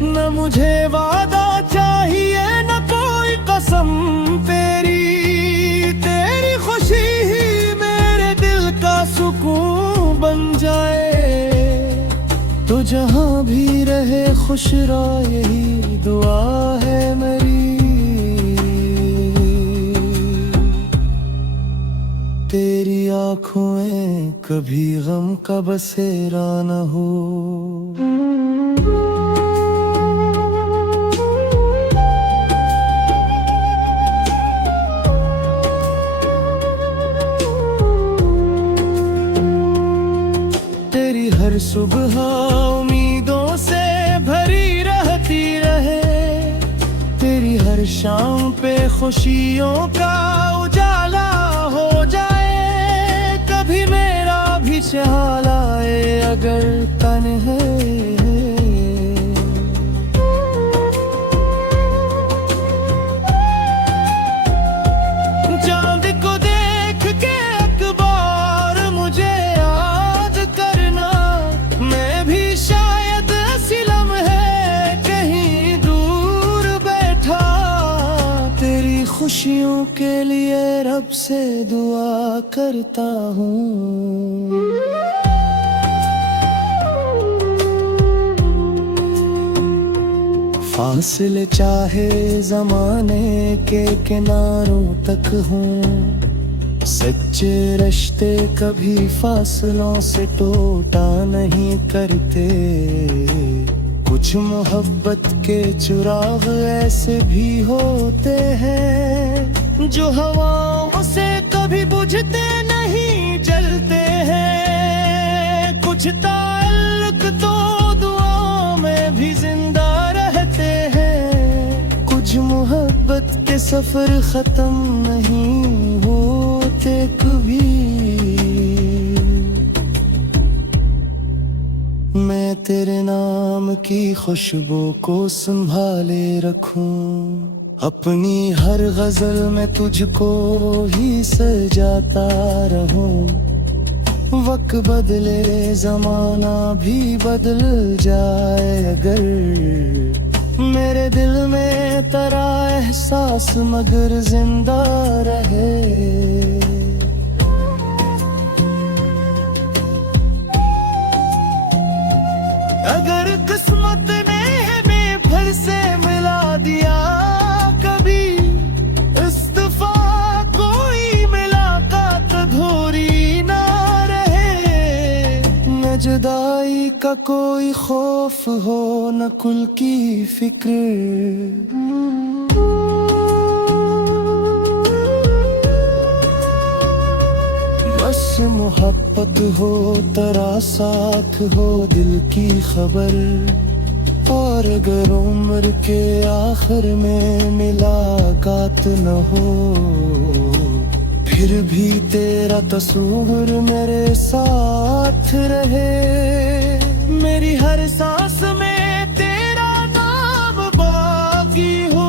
न मुझे वादा चाहिए न कोई कसम तेरी, तेरी खुशी ही मेरे दिल का सुकून बन जाए। तो जहाँ भी रहे खुश रहा, यही दुआ है मेरी। तेरी आँखों में कभी गम का बसेरा न हो। हर सुबह उम्मीदों से भरी रहती रहे, तेरी हर शाम पे खुशियों का उजाला हो जाए। कभी मेरा भी ख्याल आए अगर तन्हे, चांद को देख के एक बार मुझे याद करना। मैं भी शायद ऐसी लम्हे कहीं दूर बैठा, तेरी खुशियों के लिए रब से दुआ करता हूँ। फासले चाहे जमाने के किनारों तक हों, सच्चे रिश्ते कभी फासलों से टूटा नहीं करते। कुछ मोहब्बत के चिराग ऐसे भी होते हैं जो हवाओं से कभी बुझते नहीं, जलते हैं। कुछ ताल्लुक तो दुआओं में भी जिंदा रहते हैं। कुछ मोहब्बत के सफर खत्म नहीं होते कभी। मैं तेरे नाम की खुशबू को संभाले रखूं, अपनी हर गजल में तुझको ही सजाता रहूं। वक्त बदले जमाना भी बदल जाए अगर, मेरे दिल में तेरा एहसास मगर जिंदा रहे। अगर किस्मत ने हमें फिर से मिला दिया कभी, इस दफा कोई मुलाकात अधूरी ना रहे। न जुदाई का कोई खौफ हो, न कुल की फिक्र। बस मोहब्बत हो, तेरा साथ हो, दिल की खबर। और अगर उम्र के आखिर में मुलाकात न हो, फिर भी तेरा तस्वीर मेरे साथ रहे। मेरी हर सांस में तेरा नाम बाकी हो,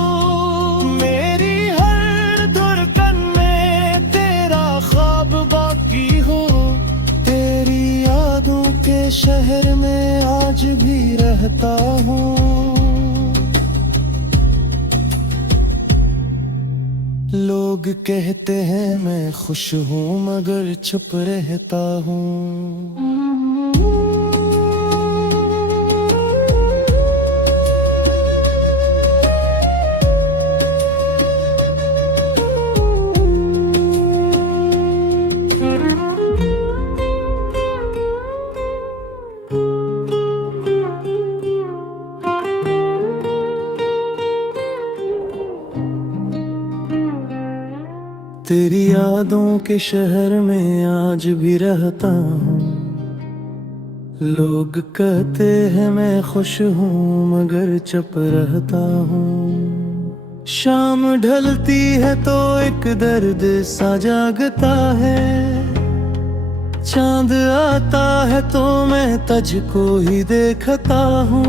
मेरी हर धड़कन में तेरा ख्वाब बाकी हो। तेरी यादों के शहर में आज भी रहता हूँ। लोग कहते हैं मैं खुश हूँ मगर चुप रहता हूँ। तेरी यादों के शहर में आज भी रहता हूँ। लोग कहते हैं मैं खुश हूँ मगर चुप रहता हूँ। शाम ढलती है तो एक दर्द सा जागता है, चांद आता है तो मैं तुझको ही देखता हूँ।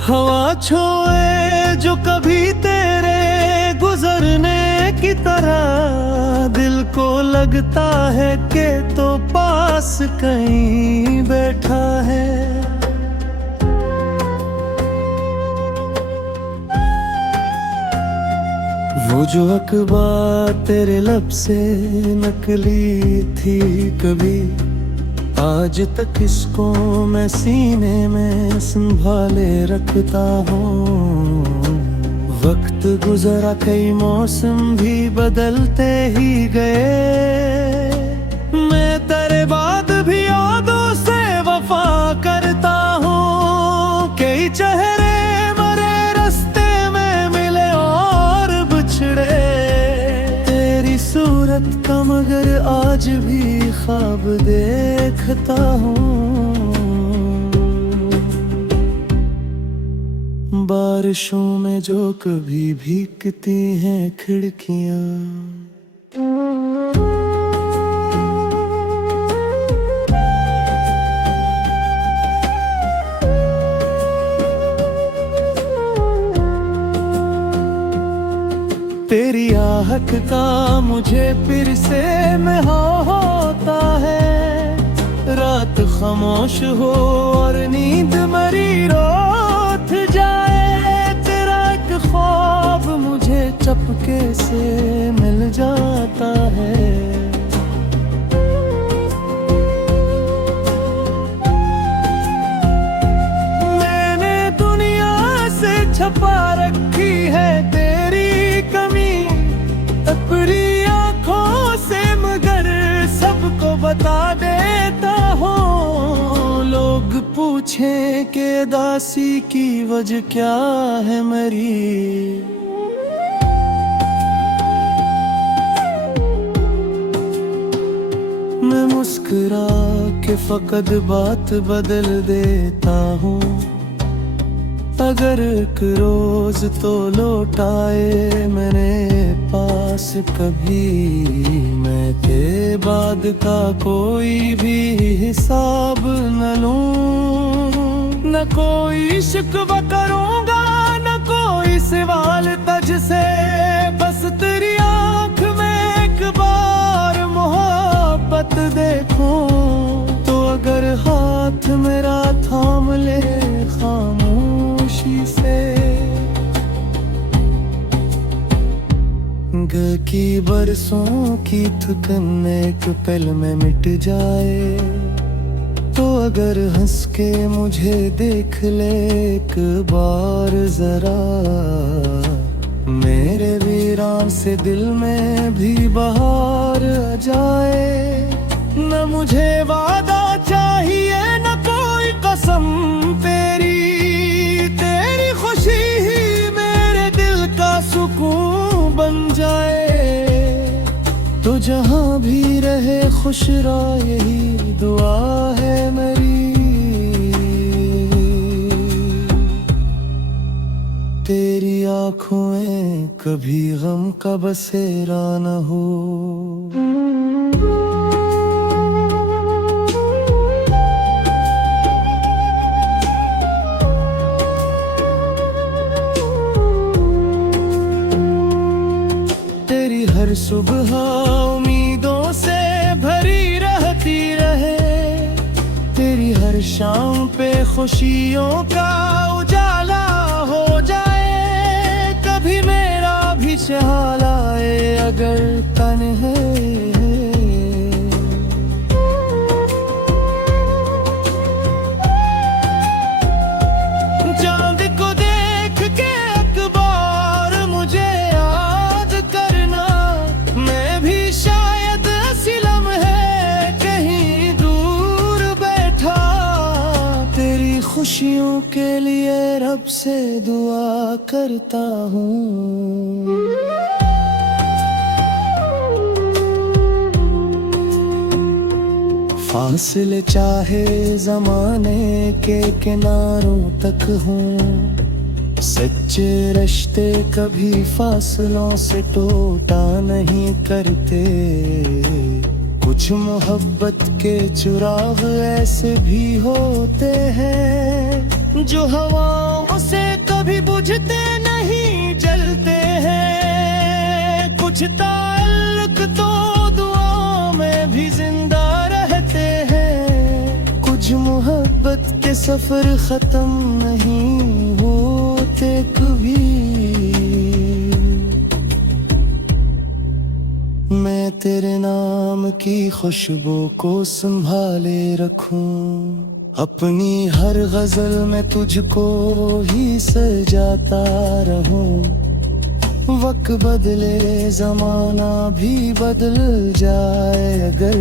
हवा छोए जो कभी तेरे गुजरने की तरह, दिल को लगता है कि तो पास कहीं बैठा है। वो जो अखबार तेरे लब से नकली थी कभी, आज तक इसको मैं सीने में संभाले रखता हूँ। वक्त गुजरा कई मौसम भी बदलते ही गए, मैं तेरे बाद भी यादों से वफा करता हूँ। कई चेहरे मरे रास्ते में मिले और बिछड़े, तेरी सूरत का मगर आज भी ख्वाब देखता हूँ। बारिशों में जो कभी भीगती हैं खिड़कियाँ, तेरी आहट का मुझे फिर से महसूस होता है। रात खामोश हो और नींद मरी रोत जाए, तेरा एक ख्वाब मुझे चपके से मिल जाता है। मैंने दुनिया से छपा रखी है तेरी कमी, अपनी आँखों से मगर सबको बता देता हूँ। लोग पूछ पूछें कि दासी की वजह क्या है मेरी, मैं मुस्कुरा के फकत बात बदल देता हूँ। अगर एक रोज तो लौटाए मेरे पास कभी, मैं के बाद का कोई भी हिसाब न लूं। न कोई शिकवा करूंगा, न कोई सवाल तुझसे, बस तेरी आंख में एक बार मोहब्बत देखूं। तो अगर हाथ मेरा थाम ले खामोशी से, की बरसों की थकन एक पल में मिट जाए। तो अगर हंस के मुझे देख ले एक बार जरा, मेरे वीरान से दिल में भी बहार आ जाए। न मुझे वादा चाहिए न कोई कसम तेरी, तेरी खुशी ही मेरे दिल का सुकून बन जाए। तो जहां भी रहे खुश रहा, यही दुआ है मेरी। तेरी आंखों में कभी गम का बसेरा न हो। हर सुबह उम्मीदों से भरी रहती रहे, तेरी हर शाम पे खुशियों का उजाला हो जाए। कभी मेरा भी ख्याल आए अगर तन्हे, चांद को देख के एक बार मुझे याद करना। मैं भी शायद ऐसी लम्हे कहीं दूर बैठा, तेरी खुशियों के लिए रब से दुआ करता हूँ। फासले चाहे जमाने के किनारों तक हों, सच्चे रिश्ते कभी फासलों से टूटा नहीं करते। कुछ मोहब्बत के चिराग ऐसे भी होते हैं, जो हवाओं से कभी बुझते नहीं जलते हैं। कुछ ताल्लुक तो दुआओं में भी जिंदा रहते हैं। कुछ मोहब्बत के सफर खत्म नहीं होते कभी। मैं तेरे नाम की खुशबू को संभाले रखूं, अपनी हर गजल में तुझको ही सजाता रहूं। वक्त बदले जमाना भी बदल जाए, अगर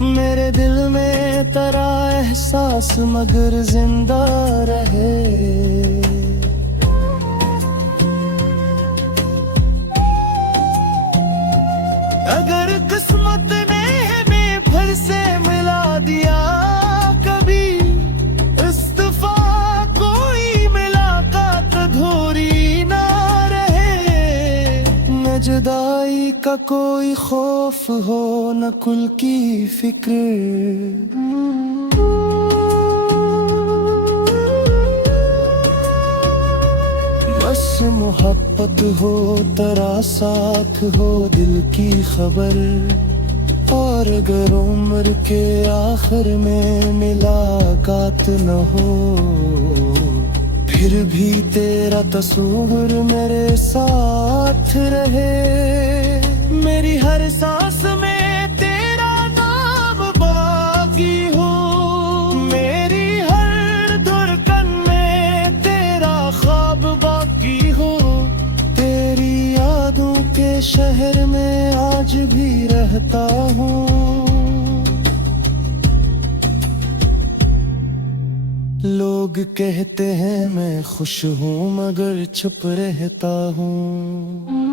मेरे दिल में तेरा एहसास मगर जिंदा रहे। अगर किस्मत ने हमें फिर से मिला दिया कभी, इस्तीफा कोई मुलाकात अधूरी ना रहे। न जुदाई का कोई खौफ हो न कुल की फिक्र, बस मोहब्बत हो तेरा साथ हो दिल की खबर। और अगर उम्र के आखिर में मुलाकात न हो, फिर भी तेरा तस्वीर मेरे साथ रहे। मेरी हर सांस में तेरा नाम बाकी हो, मेरी हर धड़कन में तेरा ख्वाब बाकी हो। तेरी यादों के शहर में आज भी रहता हूँ। लोग कहते हैं मैं खुश हूँ मगर चुप रहता हूँ।